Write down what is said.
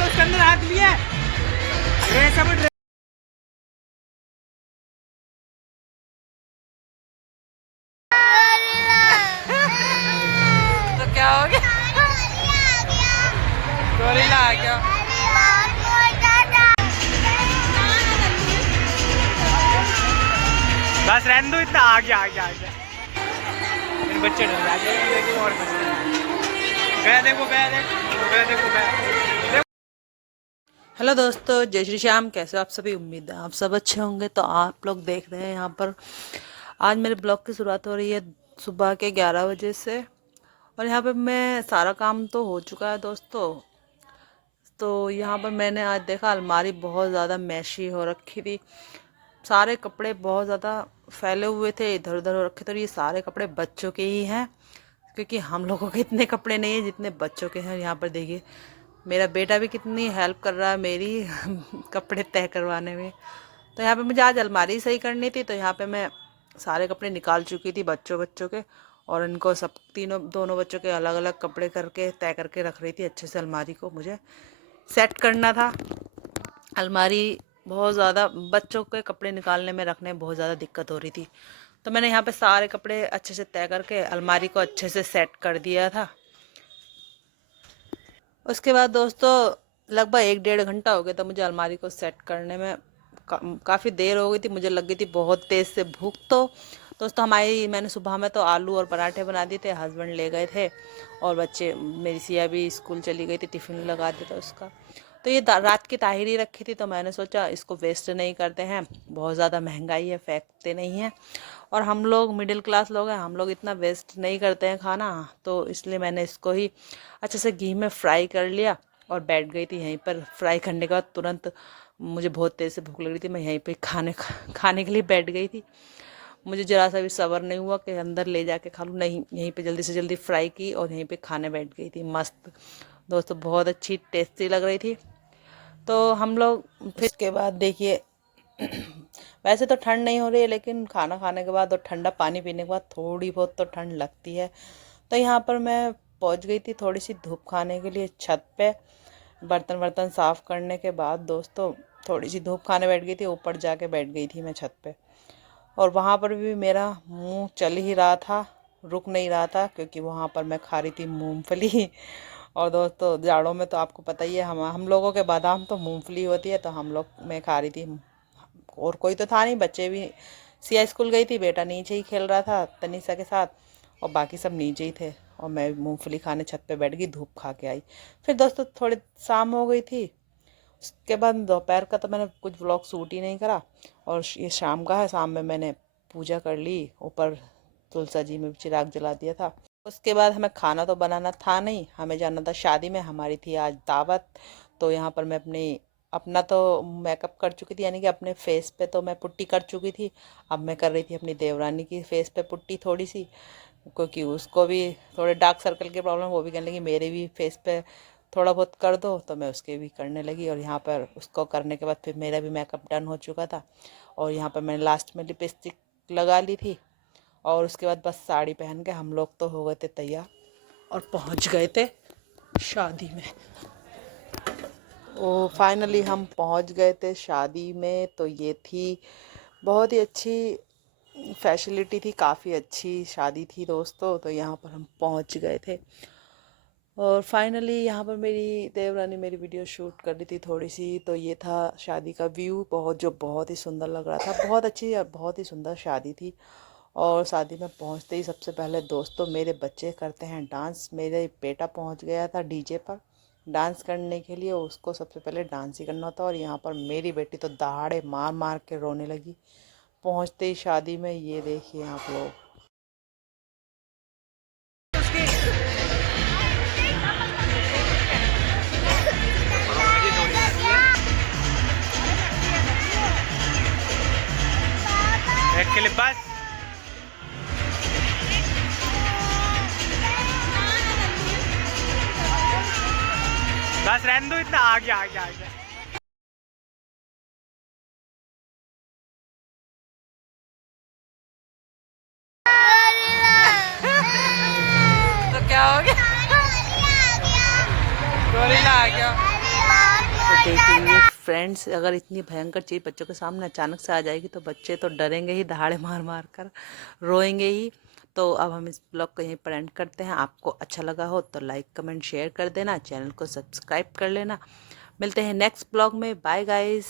तो उसके अंदर हाथ लिया सब। तो क्या हो गया? गोरिल्ला आ गया। बस रहने दो, इतना आ गया आ गया आ गया। मेरे बच्चे डर गए और गया, देखो गया, देखो गया। हेलो दोस्तों, जय श्री श्याम। कैसे हो आप सभी? उम्मीद है आप सब अच्छे होंगे। तो आप लोग देख रहे हैं यहाँ पर आज मेरे ब्लॉग की शुरुआत हो रही है सुबह के 11 बजे से। और यहाँ पे मैं सारा काम तो हो चुका है दोस्तों। तो यहाँ पर मैंने आज देखा अलमारी बहुत ज़्यादा मैशी हो रखी थी। सारे कपड़े बहुत ज़्यादा फैले हुए थे, इधर उधर हो रखे थे। और ये सारे कपड़े बच्चों के ही हैं, क्योंकि हम लोगों के इतने कपड़े नहीं हैं जितने बच्चों के हैं। यहाँ पर देखिए मेरा बेटा भी कितनी हेल्प कर रहा है मेरी कपड़े तय करवाने में। तो यहाँ पे मुझे आज अलमारी सही करनी थी, तो यहाँ पे मैं सारे कपड़े निकाल चुकी थी बच्चों के। और इनको सब दोनों बच्चों के अलग अलग कपड़े करके तय करके रख रही थी। अच्छे से अलमारी को मुझे सेट करना था। अलमारी बहुत ज़्यादा बच्चों के कपड़े निकालने में रखने में बहुत ज़्यादा दिक्कत हो रही थी। तो मैंने यहाँ पे सारे कपड़े अच्छे से तय करके अलमारी को अच्छे से सेट कर दिया था। उसके बाद दोस्तों लगभग 1-1.5 घंटा हो गया था मुझे अलमारी को सेट करने में। काफ़ी देर हो गई थी, मुझे लग गई थी बहुत तेज़ से भूख। तो दोस्तों मैंने सुबह में तो आलू और पराठे बना दिए थे, हस्बैंड ले गए थे। और बच्चे, मेरी सिया भी स्कूल चली गई थी, टिफ़िन लगा दिया था उसका। तो ये रात की ताहिरी रखी थी, तो मैंने सोचा इसको वेस्ट नहीं करते हैं, बहुत ज़्यादा महंगाई है, फेंकते नहीं हैं। और हम लोग मिडिल क्लास लोग हैं, हम लोग इतना वेस्ट नहीं करते हैं खाना। तो इसलिए मैंने इसको ही अच्छे से घी में फ्राई कर लिया और बैठ गई थी यहीं पर। फ्राई करने के बाद तुरंत मुझे बहुत तेज़ से भूख लग रही थी, मैं यहीं पे खाने के लिए बैठ गई थी। मुझे ज़रा सा भी सब्र नहीं हुआ कि अंदर ले जाके खा लूँ, नहीं यहीं पे जल्दी से जल्दी फ्राई की और यहीं पे खाने बैठ गई थी। मस्त दोस्तों, बहुत अच्छी टेस्टी लग रही थी। तो हम लोग फिर इसके बाद देखिए वैसे तो ठंड नहीं हो रही है, लेकिन खाना खाने के बाद और ठंडा पानी पीने के बाद थोड़ी बहुत तो ठंड लगती है। तो यहाँ पर मैं पहुँच गई थी थोड़ी सी धूप खाने के लिए छत पे। बर्तन वर्तन साफ़ करने के बाद दोस्तों थोड़ी सी धूप खाने बैठ गई थी, ऊपर जाके बैठ गई थी मैं छत पे। और वहाँ पर भी मेरा मुंह चल ही रहा था, रुक नहीं रहा था, क्योंकि वहाँ पर मैं खा रही थी मूंगफली। और दोस्तों जाड़ों में तो आपको पता ही है, हम लोगों के बादाम तो मूंगफली होती है, तो हम लोग मैं खा रही थी। और कोई तो था नहीं, बच्चे भी, सिया स्कूल गई थी, बेटा नीचे ही खेल रहा था तनीषा के साथ, और बाकी सब नीचे ही थे। और मैं मूंगफली खाने छत पे बैठ गई, धूप खा के आई। फिर दोस्तों थोड़ी शाम हो गई थी। उसके बाद दोपहर का तो मैंने कुछ व्लॉग शूट ही नहीं करा। और ये शाम का है, शाम में मैंने पूजा कर ली, ऊपर तुलसा जी में चिराग जला दिया था। उसके बाद हमें खाना तो बनाना था नहीं, हमें जाना था शादी में, हमारी थी आज दावत। तो यहाँ पर मैं अपना तो मेकअप कर चुकी थी, यानी कि अपने फेस पे तो मैं पुट्टी कर चुकी थी। अब मैं कर रही थी अपनी देवरानी की फेस पे पुट्टी थोड़ी सी, क्योंकि उसको भी थोड़े डार्क सर्कल की प्रॉब्लम, वो भी करने लगी मेरे भी फेस पे थोड़ा बहुत कर दो, तो मैं उसके भी करने लगी। और यहाँ पर उसको करने के बाद फिर मेरा भी मेकअप डन हो चुका था। और यहाँ पर मैंने लास्ट में लिपस्टिक लगा ली थी। और उसके बाद बस साड़ी पहन के हम लोग तो हो गए थे तैयार और पहुँच गए थे शादी में। ओ फाइनली हम पहुँच गए थे शादी में। तो ये थी बहुत ही अच्छी फैसिलिटी थी, काफ़ी अच्छी शादी थी दोस्तों। तो यहाँ पर हम पहुँच गए थे और फाइनली यहाँ पर मेरी देवरानी मेरी वीडियो शूट कर रही थी थोड़ी सी। तो ये था शादी का व्यू, बहुत ही सुंदर लग रहा था, बहुत अच्छी बहुत ही सुंदर शादी थी। और शादी में पहुँचते ही सबसे पहले दोस्तों मेरे बच्चे करते हैं डांस। मेरे बेटा पहुँच गया था डीजे पर डांस करने के लिए, उसको सबसे पहले डांस ही करना था। और यहाँ पर मेरी बेटी तो दहाड़े मार मार के रोने लगी पहुँचते ही शादी में। ये देखिए आप लोग। 10 रहने दो, इतना आ गया आ गया आ गया। तो क्या हो गया? गोरिल्ला आ गया। तो देखिए फ्रेंड्स, अगर इतनी भयंकर चीज़ बच्चों के सामने अचानक से आ जाएगी तो बच्चे तो डरेंगे ही, दहाड़े मार मार कर रोएंगे ही। तो अब हम इस ब्लॉग को यहीं पर एंड करते हैं। आपको अच्छा लगा हो तो लाइक कमेंट शेयर कर देना, चैनल को सब्सक्राइब कर लेना। मिलते हैं नेक्स्ट ब्लॉग में। Bye guys.